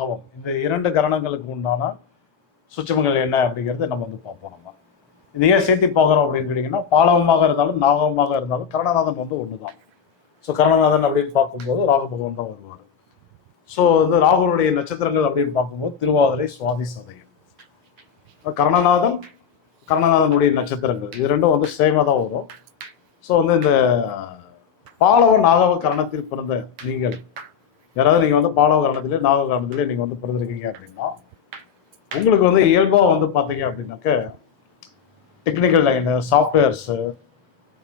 பாலவம் இந்த இரண்டு கரணங்களுக்கு உண்டான சுச்சமங்கள் என்ன அப்படிங்கிறத நம்ம வந்து பார்ப்போம் நம்ம. இது ஏன் சேர்த்தி பார்க்குறோம் அப்படின்னு கேட்டிங்கன்னா பாலவமாக இருந்தாலும் நாகவமாக இருந்தாலும் கரணநாதன் வந்து ஒன்று தான் ஸோ கரணநாதன் அப்படின்னு பார்க்கும்போது ராகு பகவான் தான் வருவார். ஸோ வந்து ராகுனுடைய நட்சத்திரங்கள் அப்படின்னு பார்க்கும்போது திருவாதிரை சுவாதி சதயம். கரணநாதன் கரணநாதனுடைய நட்சத்திரங்கள். இது ரெண்டும் வந்து சேமாக தான் வரும். ஸோ வந்து இந்த பாலவ நாகவ கரணத்தில் பிறந்த நீங்கள் யாராவது நீங்கள் வந்து பாலவ கரணத்திலே நாக கரணத்திலே நீங்கள் வந்து பிறந்திருக்கீங்க அப்படின்னா உங்களுக்கு வந்து இயல்பாக வந்து பார்த்தீங்க அப்படின்னாக்க டெக்னிக்கல் லைனு சாஃப்ட்வேர்ஸு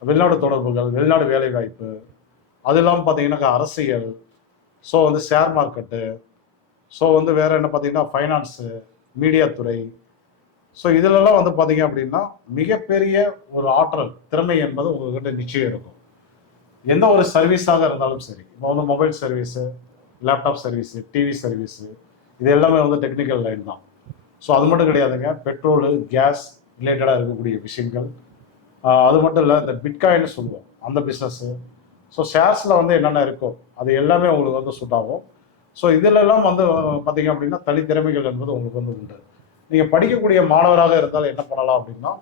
வெளிநாடு தொடர்புகள் வெளிநாடு வேலைவாய்ப்பு அது இல்லாமல் பார்த்தீங்கன்னாக்கா அரசியல் ஸோ வந்து ஷேர் மார்க்கெட்டு ஸோ வந்து வேறு என்ன பார்த்தீங்கன்னா ஃபைனான்ஸு மீடியா துறை ஸோ இதிலெல்லாம் வந்து பார்த்தீங்க அப்படின்னா மிகப்பெரிய ஒரு ஆற்றல் திறமை என்பது உங்ககிட்ட நிச்சயம் இருக்கும். எந்த ஒரு சர்வீஸாக இருந்தாலும் சரி இப்போ வந்து mobile service laptop service TV service இது எல்லாமே வந்து டெக்னிக்கல் லைன் தான். ஸோ அது மட்டும் கிடையாதுங்க. பெட்ரோலு கேஸ் ரிலேட்டடாக இருக்கக்கூடிய விஷயங்கள். அது மட்டும் இல்லை இந்த பிட்காயின்னு சொல்லுவோம். அந்த பிஸ்னஸ்ஸு ஸோ ஷேர்ஸில் வந்து என்னென்ன இருக்கோ அது எல்லாமே உங்களுக்கு வந்து சூட் ஆகும். ஸோ இதிலெல்லாம் வந்து பார்த்தீங்க அப்படின்னா தனித்திறமைகள் என்பது உங்களுக்கு வந்து உண்டு. நீங்கள் படிக்கக்கூடிய மாணவராக இருந்தால் என்ன பண்ணலாம் அப்படின்னா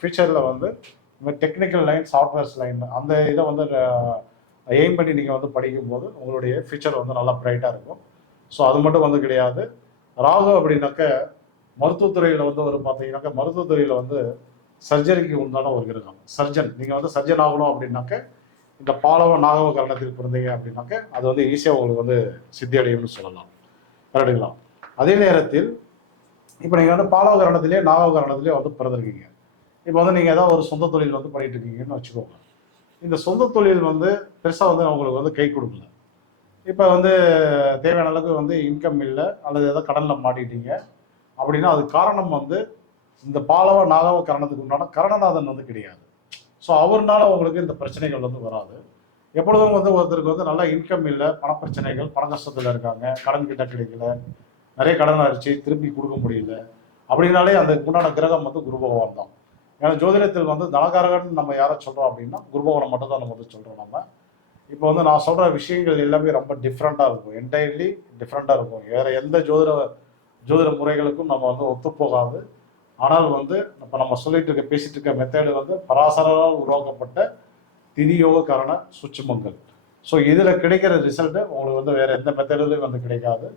ஃபியூச்சரில் வந்து இந்த டெக்னிக்கல் லைன் சாஃப்ட்வேர்ஸ் லைன் அந்த இதை வந்து எய்ம் பண்ணி நீங்கள் வந்து படிக்கும்போது உங்களுடைய ஃபியூச்சர் வந்து நல்லா பிரைட்டாக இருக்கும். ஸோ அது மட்டும் வந்து கிடையாது. ராகு அப்படின்னாக்க மருத்துவத்துறையில் வந்து ஒரு பார்த்தீங்கன்னாக்க மருத்துவத்துறையில் வந்து சர்ஜரிக்கு உண்டான ஒரு கிரகம். சர்ஜன் நீங்கள் வந்து சர்ஜன் ஆகணும் அப்படின்னாக்க இந்த பாலவ நாகவ கரணத்தில் பிறந்தீங்க அப்படின்னாக்க அது வந்து ஈஸியாக உங்களுக்கு வந்து சித்தி அடையும்னு சொல்லலாம். கரெக்டுங்களா? அதே நேரத்தில் இப்போ நீங்கள் வந்து பாலவ கரணத்திலே நாகவ கரணத்திலே வந்து பிறந்திருக்கீங்க. இப்போ வந்து நீங்கள் ஏதாவது ஒரு சொந்த தொழில் வந்து பண்ணிட்டு இருக்கீங்கன்னு வச்சுக்கோங்க. இந்த சொந்த தொழில் வந்து பெருசாக வந்து அவங்களுக்கு வந்து கை கொடுக்கல. இப்போ வந்து தேவையான அளவுக்கு வந்து இன்கம் இல்லை அல்லது ஏதோ கடனில் மாட்டிட்டீங்க அப்படின்னா அது காரணம் வந்து இந்த பாலவ நாகவ கரணத்துக்கு உண்டான கரணநாதன் வந்து கிடையாது. ஸோ அவர்னால உங்களுக்கு இந்த பிரச்சனைகள் வந்து வராது. எப்பொழுதும் வந்து ஒருத்தருக்கு வந்து நல்ல இன்கம் இல்லை பணப்பிரச்சனைகள் பண கஷ்டத்தில் இருக்காங்க கடன் கிட்ட கிடைக்கல நிறைய கடன் அடிச்சு திருப்பி கொடுக்க முடியல அப்படின்னாலே அந்த உண்டான கிரகம் வந்து குரு பகவான் தான். ஏன்னா ஜோதிடத்தில் வந்து தனகாரகன் நம்ம யாரை சொல்றோம் அப்படின்னா குருபவனை மட்டும் தான் நம்ம வந்து சொல்றோம் நம்ம. இப்போ வந்து நான் சொல்ற விஷயங்கள் எல்லாமே ரொம்ப டிஃப்ரெண்ட்டாக இருக்கும். என்டையர்லி டிஃப்ரெண்ட்டாக இருக்கும். வேற எந்த ஜோதிட ஜோதிட முறைகளுக்கும் நம்ம வந்து ஒத்துப்போகாது. ஆனால் வந்து இப்போ நம்ம சொல்லிட்டு இருக்க பேசிட்டு இருக்க மெத்தேடு வந்து பராசரால் உருவாக்கப்பட்ட திதியோக கரண சுச்சுமங்கள் ஸோ இதில் கிடைக்கிற ரிசல்ட்டு உங்களுக்கு வந்து வேற எந்த மெத்தேடுலையும் வந்து கிடைக்காது.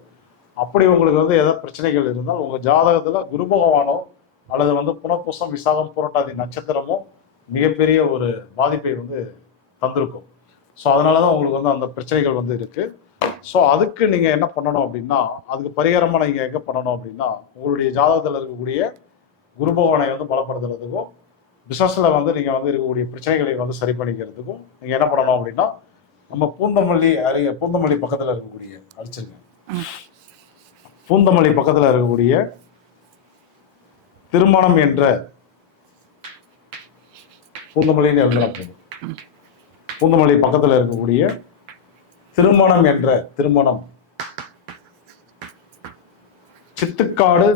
அப்படி உங்களுக்கு வந்து ஏதாவது பிரச்சனைகள் இருந்தால் உங்கள் ஜாதகத்தில் குரு பகவானோ அல்லது வந்து புனப்பூசம் விசாகம் புரட்டாதி நட்சத்திரமோ மிகப்பெரிய ஒரு பாதிப்பை வந்து தந்திருக்கும். ஸோ அதனால தான் உங்களுக்கு வந்து அந்த பிரச்சனைகள் வந்து இருக்கு. ஸோ அதுக்கு நீங்கள் என்ன பண்ணணும் அப்படின்னா அதுக்கு பரிகாரமாக நீங்கள் எங்கே பண்ணணும் அப்படின்னா உங்களுடைய ஜாதகத்தில் இருக்கக்கூடிய குரு பகவானை வந்து பலப்படுத்துறதுக்கும் பிஸ்னஸில் வந்து நீங்கள் வந்து இருக்கக்கூடிய பிரச்சனைகளை வந்து சரி பண்ணிக்கிறதுக்கும் நீங்கள் என்ன பண்ணணும் அப்படின்னா நம்ம பூந்தமல்லி அருகே பூந்தமல்லி பக்கத்தில் இருக்கக்கூடிய அடிச்சிருங்க பூந்தமல்லி பக்கத்தில் இருக்கக்கூடிய திருமணம் என்ற பூந்தமல்லின்னு எழுதுனா போதும் பூந்தமல்லி பக்கத்தில் இருக்கக்கூடிய திருமணம் என்ற திருமணம். சித்துக்காடு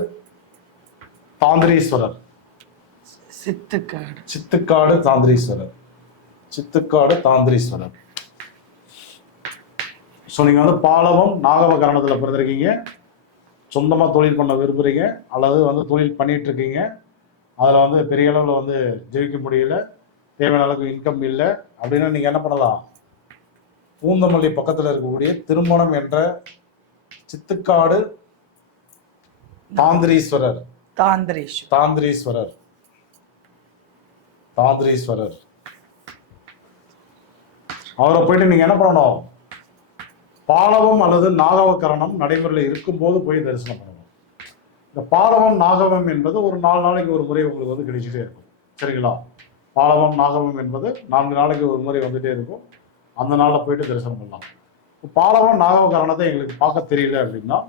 தாந்திரீஸ்வரர். சித்துக்காடு. சித்துக்காடு தாந்திரீஸ்வரர். சித்துக்காடு தாந்திரீஸ்வரர். ஸோ நீங்கள் வந்து பாலவம் நாகவ கரணத்தில் பிறந்திருக்கீங்க. சொந்தமாக தொழில் பண்ண விரும்புகிறீங்க அல்லது வந்து தொழில் பண்ணிட்டு இருக்கீங்க அதில் வந்து பெரிய அளவில் வந்து ஜெயிக்க முடியல தேவையான அளவுக்கு இன்கம் இல்லை அப்படின்னா நீங்கள் என்ன பண்ணலாம்? பூந்தமல்லி பக்கத்தில் இருக்கக்கூடிய திருமணம் என்ற சித்துக்காடு தாந்திரீஸ்வரர். தாந்திரேஷு தாந்திரீஸ்வரர். தாந்திரீஸ்வரர். அவரை போயிட்டு நீங்க என்ன பண்ணணும்? பாலவம் அல்லது நாகவக்கரணம் நடைமுறையில் இருக்கும்போது போய் தரிசனம் பண்ணணும். இந்த பாலவம் நாகவம் என்பது ஒரு நாலு நாளைக்கு ஒரு முறை உங்களுக்கு வந்து கிடைச்சிட்டே இருக்கும். சரிங்களா? பாலவம் நாகவம் என்பது நான்கு நாளைக்கு ஒரு முறை வந்துட்டே இருக்கும். அந்த நாளில் போயிட்டு தரிசனம் பண்ணலாம். இப்ப பாலவம் நாகவகரணத்தை எங்களுக்கு பார்க்க தெரியல அப்படின்னா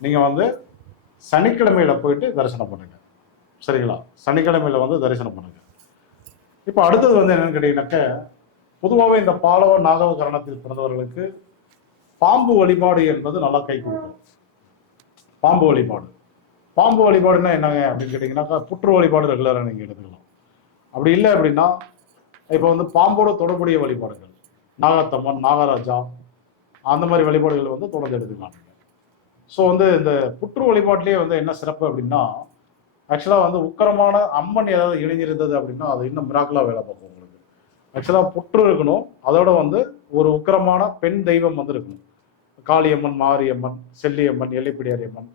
நீங்கள் வந்து சனிக்கிழமையில போயிட்டு தரிசனம் பண்ணுங்க. சரிங்களா? சனிக்கிழமையில வந்து தரிசனம் பண்ணுங்க. இப்போ அடுத்தது வந்து என்னன்னு கேட்டீங்கன்னாக்க பொதுவாகவே இந்த பாலவ நாகவ கரணத்தில் பிறந்தவர்களுக்கு பாம்பு வழிபாடு என்பது நல்லா கை கொடுக்கும். பாம்பு வழிபாடு. பாம்பு வழிபாடுன்னா என்னங்க அப்படின்னு கேட்டிங்கன்னாக்கா புற்று வழிபாடு ரெகுலராக நீங்கள் எடுத்துக்கலாம். அப்படி இல்லை அப்படின்னா இப்போ வந்து பாம்போட தொடர்புடைய வழிபாடுகள். நாகத்தம்மன் நாகராஜா அந்த மாதிரி வழிபாடுகள் வந்து தொடர்ந்து எடுத்துக்கலாம். ஸோ வந்து இந்த புற்று வழிபாட்டிலேயே வந்து என்ன சிறப்பு அப்படின்னா ஆக்சுவலாக வந்து உக்கரமான அம்மன் ஏதாவது இணைஞ்சிருந்தது அப்படின்னா அது இன்னும் மிராக்கலாக வேலை பார்க்கும் உங்களுக்கு. ஆக்சுவலாக புற்று இருக்கணும். அதோட வந்து ஒரு உக்கரமான பெண் தெய்வம் வந்திருக்கும் காளியம்மன் மாரியம்மன் செல்லியம்மன் எல்லைப்பிடியாரியம்மன்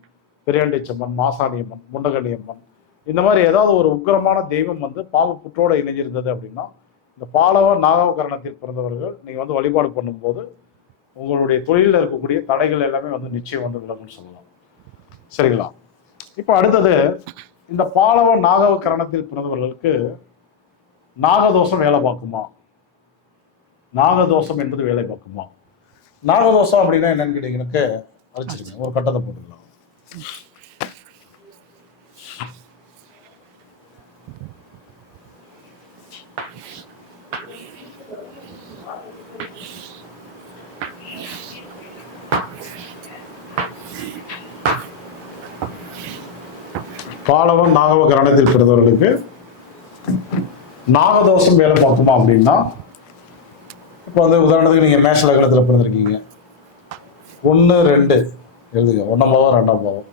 பெரியாண்டிச்சம்மன் மாசாணியம்மன் முண்டகண்டியம்மன் இந்த மாதிரி ஏதாவது ஒரு உக்கிரமான தெய்வம் வந்து பாவ புற்றோட இணைஞ்சிருந்தது அப்படின்னா இந்த பாலவ நாகவகரணத்தில் பிறந்தவர்கள் நீங்கள் வந்து வழிபாடு பண்ணும்போது உங்களுடைய தொழிலில் இருக்கக்கூடிய தடைகள் எல்லாமே வந்து நிச்சயம் வந்து விலகும்னு சொல்லலாம். சரிங்களா? இப்போ அடுத்தது இந்த பாலவ நாகவ கரணத்தில் பிறந்தவர்களுக்கு நாகதோஷம் வேலை பார்க்குமா? நாகதோஷம் என்பது வேலை பார்க்குமா? நாகதோஷம் அப்படின்னா என்னன்னு கேட்டீங்கன்னாக்க அழைச்சிருக்கேன் ஒரு கட்டத்தை போட்டுக்கலாம். பாலவன் நாகவ கரணத்தில் பிறந்தவர்களுக்கு நாகதோஷம் வேலை பார்க்குமா அப்படின்னா இப்போ வந்து உதாரணத்துக்கு நீங்கள் மேஷ லக்னத்தில் பிறந்திருக்கீங்க. ஒன்று ரெண்டு. எழுதுங்க. ஒன்றாம் பாவம் ரெண்டாம் பாவம்.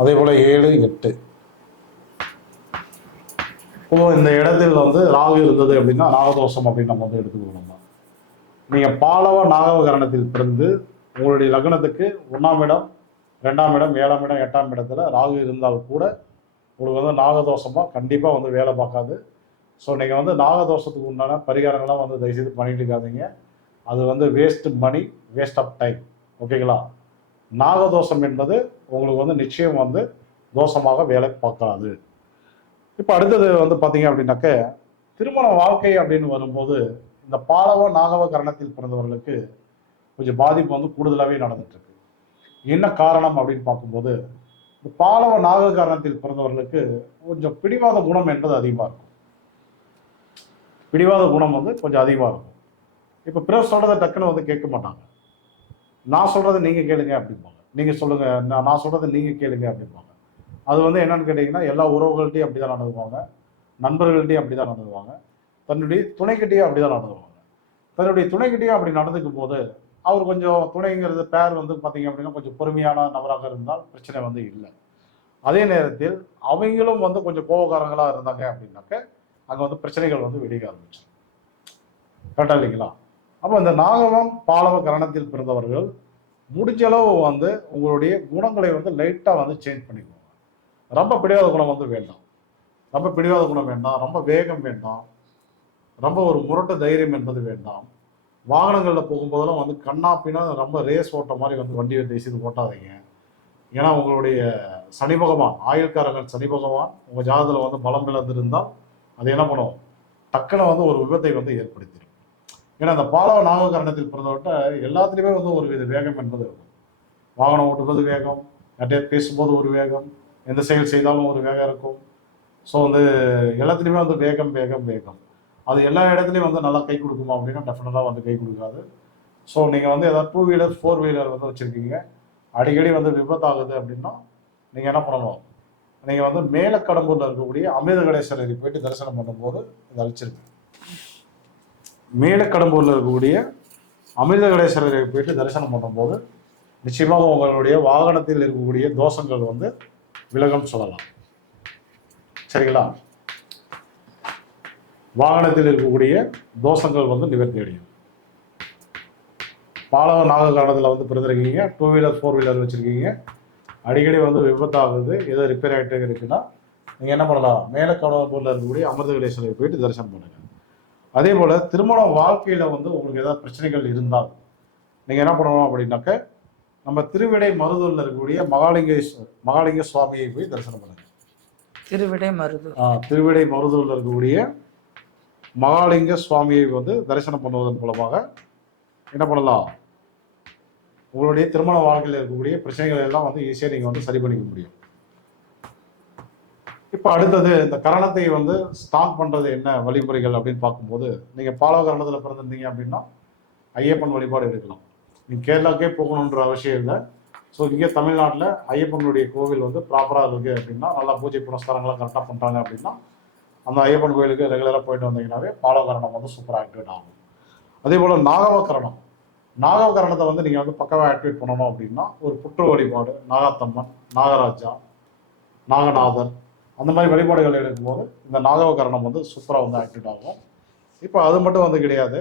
அதே போல் ஏழு எட்டு. இப்போ இந்த இடத்தில் வந்து ராகு இருந்தது அப்படின்னா நாகதோஷம் அப்படின்னு நம்ம வந்து எடுத்துக்கணும். நீங்கள் பாலவ நாகவ கரணத்தில் பிறந்து உங்களுடைய லக்னத்துக்கு ஒன்றாம் இடம் ரெண்டாம் இடம் ஏழாம் இடம் எட்டாம் இடத்துல ராகு இருந்தால் கூட உங்களுக்கு வந்து நாகதோஷமாக கண்டிப்பாக வந்து வேலை பார்க்காது. ஸோ நீங்கள் வந்து நாகதோஷத்துக்கு உண்டான பரிகாரங்கள்லாம் வந்து தயவுசெய்து பண்ணிட்டு இருக்காதீங்க அது வந்து waste money waste of time ஓகேங்களா? நாகதோஷம் என்பது உங்களுக்கு வந்து நிச்சயம் வந்து தோஷமாக வேலை பார்க்காது. இப்போ அடுத்தது வந்து பார்த்தீங்க அப்படின்னாக்க திருமண வாழ்க்கை அப்படின்னு வரும்போது இந்த பாலவ நாகவ கரணத்தில் பிறந்தவர்களுக்கு கொஞ்சம் பாதிப்பு வந்து கூடுதலாகவே நடந்துட்டுருக்கு. என்ன காரணம் அப்படின்னு பார்க்கும்போது இந்த பாலவ நாக கரணத்தில் பிறந்தவர்களுக்கு கொஞ்சம் பிடிவாத குணம் என்பது அதிகமாக இருக்கும். பிடிவாத குணம் வந்து கொஞ்சம் அதிகமாக இருக்கும். இப்போ பிறர் சொல்கிறத டக்குன்னு வந்து கேட்க மாட்டாங்க. நான் சொல்கிறத நீங்கள் கேளுங்க அப்படிம்பாங்க. நீங்கள் சொல்லுங்கள் நான் நான் சொல்கிறத நீங்கள் கேளுங்க அப்படிம்பாங்க. அது வந்து என்னன்னு கேட்டிங்கன்னா எல்லா உறவுகள்கிட்டையும் அப்படி தான் நடந்துவாங்க நண்பர்கள்ட்டையும் அப்படி தான் நடந்துவாங்க தன்னுடைய துணைக்கிட்டையும் அப்படி தான் நடந்துவாங்க தன்னுடைய துணைக்கிட்டையும் அப்படி நடந்துக்கும் போது அவர் கொஞ்சம் துணைங்கிறது பேர் வந்து பார்த்தீங்க அப்படின்னா கொஞ்சம் பொறுமையான நபராக இருந்தால் பிரச்சனை வந்து இல்லை. அதே நேரத்தில் அவங்களும் வந்து கொஞ்சம் கோபக்காரங்களாக இருந்தாங்க அப்படின்னாக்க அங்கே வந்து பிரச்சனைகள் வந்து வெடிக்க ஆரம்பிச்சிடும். கரெக்டாக இல்லைங்களா? அப்போ இந்த நாகவம் பாலவ கரணத்தில் பிறந்தவர்கள் முடிஞ்ச அளவு வந்து உங்களுடைய குணங்களை வந்து லைட்டாக வந்து சேஞ்ச் பண்ணிக்கோங்க ரொம்ப பிடிவாத குணம் வந்து வேண்டாம். ரொம்ப பிடிவாத குணம் வேண்டாம். ரொம்ப வேகம் வேண்டாம். ரொம்ப ஒரு முரட்டு தைரியம் என்பது வேண்டாம். வாகனங்களில் போகும்போதெல்லாம் வந்து கண்ணாப்பினா ரொம்ப ரேஸ் ஓட்ட மாதிரி வந்து வண்டியை தேசியது ஓட்டாதீங்க. ஏன்னா உங்களுடைய சனி பகவான் ஆயுள்காரகன் சனி பகவான் உங்கள் ஜாதத்தில் வந்து பலம் இழந்திருந்தால் அது என்ன பண்ணும்? டக்குன்னு வந்து ஒரு விபத்தை வந்து ஏற்படுத்திடும். ஏன்னா அந்த பாலவ நாககரணத்தில் பிறந்தவர்கிட்ட எல்லாத்துலேயுமே வந்து ஒரு வித வேகம் என்பது இருக்கும். வாகனம் ஓட்டுவது வேகம் யார்கிட்டயே பேசும்போது ஒரு வேகம் எந்த செயல் செய்தாலும் ஒரு வேகம் இருக்கும். ஸோ வந்து எல்லாத்துலேயுமே வந்து வேகம் வேகம் வேகம். அது எல்லா இடத்துலையும் வந்து நல்லா கை கொடுக்குமா அப்படின்னா டெஃபினட்டாக வந்து கை கொடுக்காது. ஸோ நீங்கள் வந்து ஏதாவது டூ வீலர் ஃபோர் வீலர் வந்து வச்சுருக்கீங்க. அடிக்கடி வந்து விபத்தாகுது அப்படின்னா நீங்கள் என்ன பண்ணணும்? நீங்கள் வந்து மேலக்கடம்பூரில் இருக்கக்கூடிய அமிர்த கடேஸ்வரரை போயிட்டு தரிசனம் பண்ணும்போது இதை அழிச்சிருக்கு மேலக்கடம்பூரில் இருக்கக்கூடிய அமிர்த கடேஸ்வரரை போயிட்டு தரிசனம் பண்ணும்போது நிச்சயமாக உங்களுடைய வாகனத்தில் இருக்கக்கூடிய தோஷங்கள் வந்து விலகம் சொல்லலாம். சரிங்களா? வாகனத்தில் இருக்கக்கூடிய தோஷங்கள் வந்து நிவர்த்தி அடையும். பாலவ நாக வந்து பிறந்திருக்கீங்க. டூ வீலர் ஃபோர் வீலர் வச்சுருக்கீங்க. அடிக்கடி வந்து விபத்தாகுது ஏதோ ரிப்பேர் ஆகிட்டே இருக்குன்னா நீங்கள் என்ன பண்ணலாம்? மேலக்கடம்பூரில் இருக்கக்கூடிய அமிர்த கணேஸ்வரரை போயிட்டு தரிசனம் பண்ணுங்க. அதே போல் திருமண வாழ்க்கையில் வந்து உங்களுக்கு ஏதாவது பிரச்சனைகள் இருந்தால் நீங்கள் என்ன பண்ணணும் அப்படின்னாக்க நம்ம திருவிடை மருதூரில் இருக்கக்கூடிய மகாலிங்கேஸ்வர் மகாலிங்க சுவாமியை போய் தரிசனம் பண்ணுங்க. திருவிடை மருதூர். ஆ, திருவிடை மருதூரில் இருக்கக்கூடிய மகாலிங்க சுவாமியை வந்து தரிசனம் பண்ணுவதன் மூலமாக என்ன பண்ணலாம்? உங்களுடைய திருமண வாழ்க்கையில் இருக்கக்கூடிய பிரச்சனைகள் எல்லாம் வந்து ஈஸியாக நீங்கள் வந்து சரி பண்ணிக்க முடியும். இப்போ அடுத்தது இந்த கரணத்தை வந்து ஸ்டாக் பண்ணுறது என்ன வழிமுறைகள் அப்படின்னு பார்க்கும்போது நீங்கள் பாலகரணத்தில் பிறந்திருந்தீங்க அப்படின்னா ஐயப்பன் வழிபாடு எடுக்கலாம். நீங்கள் கேரளாக்கே போகணுன்ற அவசியம் இல்லை. ஸோ இங்கே தமிழ்நாட்டில் ஐயப்பனுடைய கோவில் வந்து ப்ராப்பராக இருக்குது அப்படின்னா நல்லா பூஜை புனஸ்காரங்களாம் கரெக்டாக பண்ணுறாங்க அப்படின்னா அந்த ஐயப்பன் கோயிலுக்கு ரெகுலராக போயிட்டு வந்தீங்கன்னாவே பாலகரணம் வந்து சூப்பராக ஆக்டிவேட் ஆகும். அதே போல் நாகவ கரணம் நாககரணத்தை வந்து நீங்கள் வந்து பக்கவாக ஆக்டிவேட் பண்ணணும் அப்படின்னா ஒரு புற்று வழிபாடு நாகாத்தம்மன் நாகராஜா நாகநாதர் அந்த மாதிரி வழிபாடுகள் எடுக்கும்போது இந்த நாகவகரணம் வந்து சூப்பராக வந்து ஆக்டிவேட் ஆகும். இப்போ அது மட்டும் வந்து கிடையாது.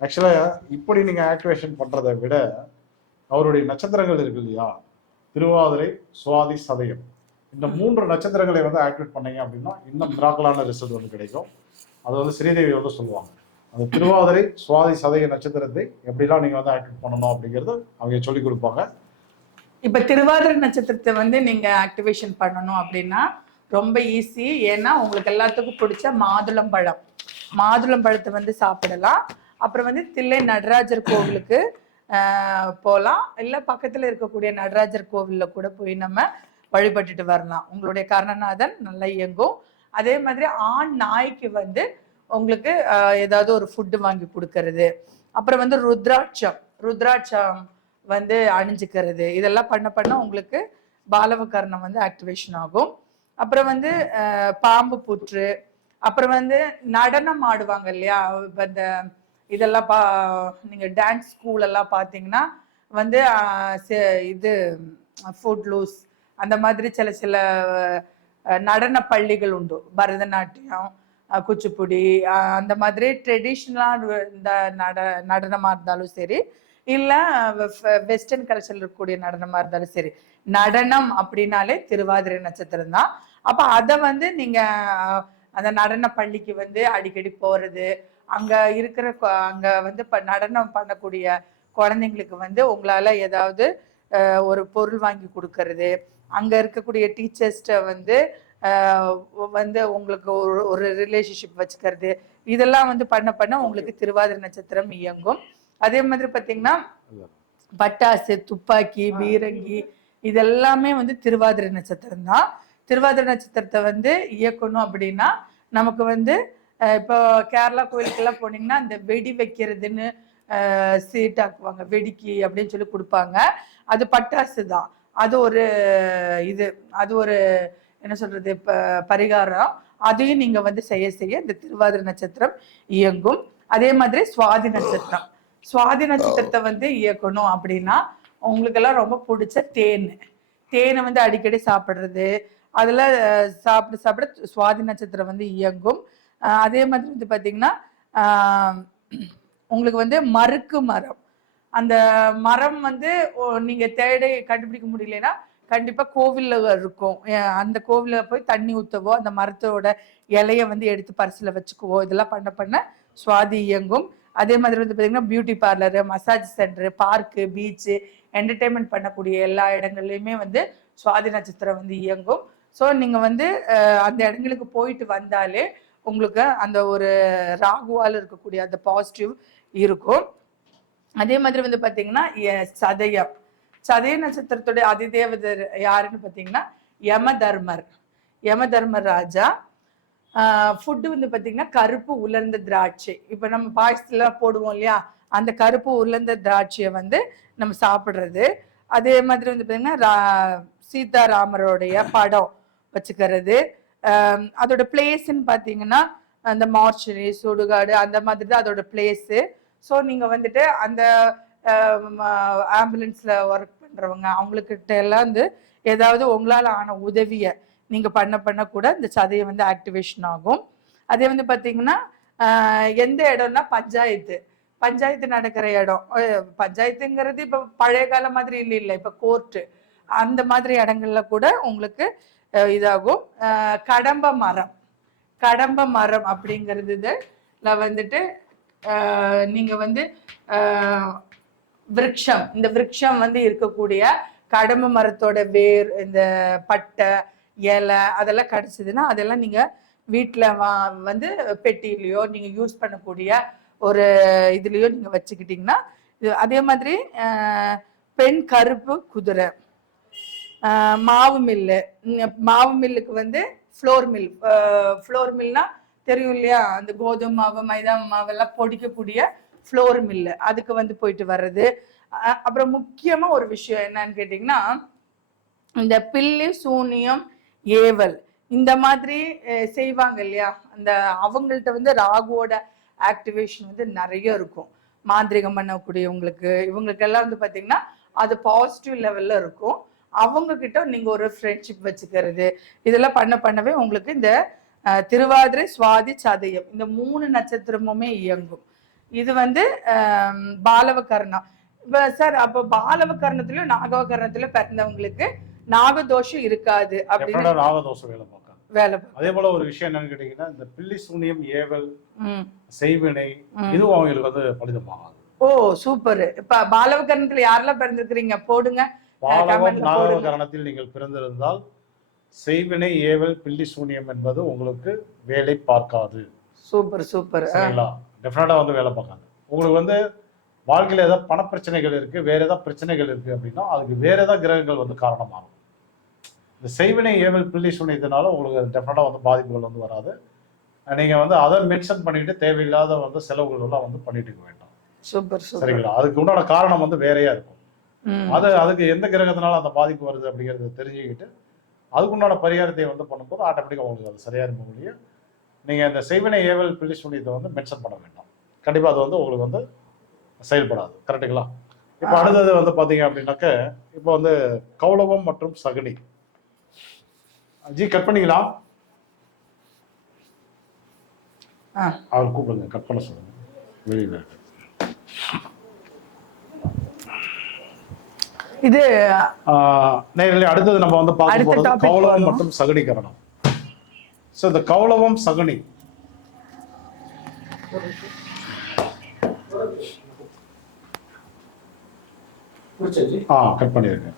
ஆக்சுவலாக இப்படி நீங்கள் ஆக்டிவேஷன் பண்ணுறதை விட அவருடைய நட்சத்திரங்கள் இருக்கு இல்லையா? திருவாதிரை சுவாதி சதயம். இந்த மூன்று நட்சத்திரங்களை வந்து ஆக்டிவேட் பண்ணீங்க அப்படின்னா இன்னும் மிராக்கலான ரிசல்ட் வந்து கிடைக்கும். அது வந்து ஸ்ரீதேவி வந்து சொல்லுவாங்க. அந்த திருவாதிரை சுவாதி சதய நட்சத்திரத்தை எப்படிலாம் நீங்கள் வந்து ஆக்டிவேட் பண்ணணும் அப்படிங்கிறது அவங்க சொல்லிக் கொடுப்பாங்க. இப்ப திருவாதிரை நட்சத்திரத்தை வந்து நீங்க ஆக்டிவேஷன் பண்ணணும் அப்படின்னா ரொம்ப ஈஸி ஏன்னா உங்களுக்கு எல்லாத்துக்கும் பிடிச்ச மாதுளம்பழம் மாதுளம்பழத்தை வந்து சாப்பிடலாம். அப்புறம் வந்து தில்லை நடராஜர் கோவிலுக்கு ஆஹ், போகலாம் இல்லை பக்கத்துல இருக்கக்கூடிய நடராஜர் கோவிலில் கூட போய் நம்ம வழிபட்டுட்டு வரலாம். உங்களுடைய கர்ணநாதன் நல்லா இயங்கும். அதே மாதிரி ஆண் நாய்க்கு வந்து உங்களுக்கு ஏதாவது ஒரு ஃபுட்டு வாங்கி கொடுக்கறது. அப்புறம் வந்து ருத்ராட்சம். ருத்ராட்சம் வந்து அணிஞ்சுக்கிறது. இதெல்லாம் பண்ண பண்ண உங்களுக்கு பாலவகரணம் வந்து ஆக்டிவேஷன் ஆகும். அப்புறம் வந்து பாம்பு புற்று. அப்புறம் வந்து நடனம் ஆடுவாங்க இல்லையா? இப்ப இந்த இதெல்லாம் பா நீங்கள் டான்ஸ் ஸ்கூல் எல்லாம் பார்த்தீங்கன்னா வந்து இது ஃபுட் லூஸ் அந்த மாதிரி சில சில நடன பள்ளிகள் உண்டு. பரதநாட்டியம் குச்சிப்புடி அந்த மாதிரி ட்ரெடிஷ்னலாக இந்த நட நடனமாக இருந்தாலும் சரி இல்ல வெஸ்டர்ன் கல்ச்சர்ல இருக்கக்கூடிய நடனமா இருந்தாலும் சரி நடனம் அப்படின்னாலே திருவாதிரை நட்சத்திரம் தான். அப்ப அதை வந்து நீங்க அந்த நடன பள்ளிக்கு வந்து அடிக்கடி போறது அங்க இருக்கிற அங்கே அங்க வந்து இப்போ நடனம் பண்ணக்கூடிய குழந்தைங்களுக்கு வந்து உங்களால ஏதாவது ஒரு பொருள் வாங்கி கொடுக்கறது அங்க இருக்கக்கூடிய டீச்சர்ஸ்ட வந்து வந்து உங்களுக்கு ஒரு ஒரு ரிலேஷன்ஷிப் வச்சுக்கிறது. இதெல்லாம் வந்து பண்ண பண்ண உங்களுக்கு திருவாதிரை நட்சத்திரம் இயங்கும். அதே மாதிரி பாத்தீங்கன்னா பட்டாசு துப்பாக்கி பீரங்கி இதெல்லாமே வந்து திருவாதிரை நட்சத்திரம் தான். திருவாதிரை நட்சத்திரத்தை வந்து இயக்கணும் அப்படின்னா நமக்கு வந்து இப்போ கேரளா கோயிலுக்கெல்லாம் போனீங்கன்னா இந்த வெடி வைக்கிறதுன்னு அஹ், சீட்டாக்குவாங்க வெடிக்கி அப்படின்னு சொல்லி கொடுப்பாங்க. அது பட்டாசு தான். அது ஒரு இது அது ஒரு என்ன சொல்றது பரிகாரம் அதையும் நீங்க வந்து செய்ய செய்ய இந்த திருவாதிரை நட்சத்திரம் இயங்கும். அதே மாதிரி சுவாதி நட்சத்திரம். சுவாதி நட்சத்திரத்தை வந்து இயக்கணும் அப்படின்னா உங்களுக்கெல்லாம் ரொம்ப பிடிச்ச தேன். தேனை வந்து அடிக்கடி சாப்பிடுறது. அதுல அஹ், சாப்பிட சாப்பிட சுவாதி நட்சத்திரம் வந்து இயங்கும். அதே மாதிரி வந்து பாத்தீங்கன்னா ஆஹ், உங்களுக்கு வந்து மறுக்கு மரம். அந்த மரம் வந்து நீங்க தேடி கண்டுபிடிக்க முடியலன்னா கண்டிப்பா கோவில்ல இருக்கும். அந்த கோவிலில் போய் தண்ணி ஊத்தவோ அந்த மரத்தோட இலைய வந்து எடுத்து பரிசுல வச்சுக்குவோ இதெல்லாம் பண்ண பண்ண சுவாதி இயங்கும். அதே மாதிரி வந்து பார்த்தீங்கன்னா beauty parlour massage centre park beach entertainment பண்ணக்கூடிய எல்லா இடங்கள்லையுமே வந்து சுவாதி நட்சத்திரம் வந்து இயங்கும். ஸோ நீங்கள் வந்து அந்த இடங்களுக்கு போயிட்டு வந்தாலே உங்களுக்கு அந்த ஒரு ராகுவால் இருக்கக்கூடிய அந்த பாசிட்டிவ் இருக்கும். அதே மாதிரி வந்து பார்த்தீங்கன்னா எ- சதயம் சதய நட்சத்திரத்துடைய அதிதேவதர் யாருன்னு பார்த்தீங்கன்னா யம தர்மர் யம தர்மர் ராஜா ஃபுட்டு வந்து பார்த்தீங்கன்னா கருப்பு உலர்ந்த திராட்சை. இப்போ நம்ம பாயசத்துலாம் போடுவோம் இல்லையா? அந்த கருப்பு உலர்ந்த திராட்சையை வந்து நம்ம சாப்பிட்றது. அதே மாதிரி வந்து பார்த்தீங்கன்னா ரா- சீதாராமருடைய படம் வச்சுக்கிறது. அதோட பிளேஸ்ன்னு பார்த்தீங்கன்னா அந்த மார்ச்சரி சுடுகாடு அந்த மாதிரி தான் அதோட பிளேஸு ஸோ நீங்கள் வந்துட்டு அந்த ஆம்புலன்ஸில் ஒர்க் பண்ணுறவங்க அவங்களுக்கிட்ட எல்லாம் வந்து ஏதாவது உங்களால் ஆன உதவியை நீங்கள் பண்ண பண்ண கூட இந்த சதையை வந்து ஆக்டிவேஷன் ஆகும். அதே வந்து பார்த்தீங்கன்னா எந்த இடம்னா பஞ்சாயத்து. பஞ்சாயத்து நடக்கிற இடம். பஞ்சாயத்துங்கிறது இப்போ பழைய காலம் மாதிரி இல்லை இல்லை. இப்போ கோர்ட்டு அந்த மாதிரி இடங்கள்ல கூட உங்களுக்கு இதாகும். கடம்ப மரம். கடம்ப மரம் அப்படிங்கிறது வந்துட்டு நீங்கள் வந்து விருட்சம். இந்த விருட்சம் வந்து இருக்கக்கூடிய கடம்பு மரத்தோட வேர் இந்த பட்டை இலை அதெல்லாம் கிடச்சிதுன்னா அதெல்லாம் நீங்கள் வீட்டில் வா வந்து பெட்டியிலையோ நீங்கள் யூஸ் பண்ணக்கூடிய ஒரு இதுலேயோ நீங்கள் வச்சுக்கிட்டிங்கன்னா இது அதே மாதிரி பெண் கருப்பு குதிரை மாவு மில்லு. மாவு மில்லுக்கு வந்து ஃப்ளோர் மில் ஃப்ளோர் மில்னா தெரியும் இல்லையா? அந்த கோதுமை மாவு மைதா மாவெல்லாம் பொடிக்கக்கூடிய ஃப்ளோர் மில்லு அதுக்கு வந்து போயிட்டு வர்றது. அஹ் அப்புறம் முக்கியமா ஒரு விஷயம் என்னன்னு கேட்டிங்கன்னா இந்த பில்லி சூனியம் ஏவல் இந்த மாதிரி செய்வாங்க இல்லையா? அந்த அவங்கள்ட்ட வந்து ராகுவோட ஆக்டிவேஷன் வந்து நிறைய இருக்கும். மாந்திரிகம் பண்ணக்கூடியவங்களுக்கு. இவங்களுக்கெல்லாம் வந்து பார்த்தீங்கன்னா அது பாசிட்டிவ் லெவல்ல இருக்கும். அவங்க கிட்ட நீங்க ஒரு ஃப்ரெண்ட்ஷிப் வச்சுக்கிறது. இதெல்லாம் பண்ண பண்ணவே உங்களுக்கு இந்த திருவாதிரை சுவாதி சதயம் இந்த மூணு நட்சத்திரமுமே இயங்கும். இது வந்து பாலவகர்ணம் இப்ப சார் அப்போ பாலவகர்ணத்திலயும் நாகவகர்ணத்திலயும் பிறந்தவங்களுக்கு நாகதோஷம் இருக்காது அப்படின்னு நாகதோஷம் வேலை பார்க்காது வேலை அதே போல ஒரு விஷயம் என்னன்னு கேட்டீங்கன்னா இந்த பில்லி சூனியம் ஏவல் செய்வினை. இதுவும் அவங்களுக்கு வந்து பலிதமாகாது. ஓ சூப்பர். இப்ப பாலவகர்ணத்துல யாரெல்லாம் பிறந்திருக்கிறீங்க? போடுங்க. பாலவம் comment ல நாகவ போடுங்க. கரணத்தில் நீங்கள் பிறந்திருந்தால் செய்வினை ஏவல் பில்லி சூனியம் என்பது உங்களுக்கு வேலை பார்க்காது. Super super. சரிங்களா? டெஃபினட்டா வந்து வேலை பார்க்காது. உங்களுக்கு வந்து வாழ்க்கையில ஏதாவது பணப்பிரச்சனைகள் இருக்கு வேற ஏதாவது பிரச்சனைகள் இருக்கு அப்படின்னா அதுக்கு வேற ஏதாவது கிரகங்கள் வந்து காரணமாகும். இந்த செய்வினை ஏவல் பில்லி சூனியத்தினால உங்களுக்கு டெஃபினட்டா வந்து பாதிப்புகள் வந்து வராது. நீங்க வந்து அதை மென்ஷன் பண்ணிட்டு தேவையில்லாத வந்து செலவுகள் எல்லாம் வந்து பண்ணிட்டு இருக்க வேண்டாம். சூப்பர் சரிங்களா? அதுக்கு உண்டான காரணம் வந்து வேறையா இருக்கும். அது அதுக்கு எந்த கிரகத்தினால அந்த பாதிப்பு வருது அப்படிங்கிறத தெரிஞ்சுக்கிட்டு அதுக்குண்டான பரிகாரத்தை வந்து பண்ணும்போது ஆட்டோமேட்டிக்காக உங்களுக்கு அது சரியா இருக்க முடியும் நீங்க இந்த செய்வினை ஏவல் பிள்ளி சூனியத்தை வந்து மென்ஷன் பண்ண வேண்டாம் கண்டிப்பா அது வந்து உங்களுக்கு வந்து செயல்படாது கரெக்டுங்களா இப்போ. அடுத்தது வந்து பாத்தீங்க அப்படின்னாக்க இப்போ வந்து கௌளவம் மற்றும் சகுனி ஜி கட் பண்ணிக்கலாம் ஆ. அவர் கூப்பிடுங்க கட் பண்ண சொல்லுங்க வெளியில. இது நேயர்களே அடுத்தது நம்ம வந்து பார்க்க topic கௌளவம். மற்றும் சகுனிகரணம் ஸோ இந்த கௌளவம் சகுனி ஆ கட் பண்ணிருக்கேன்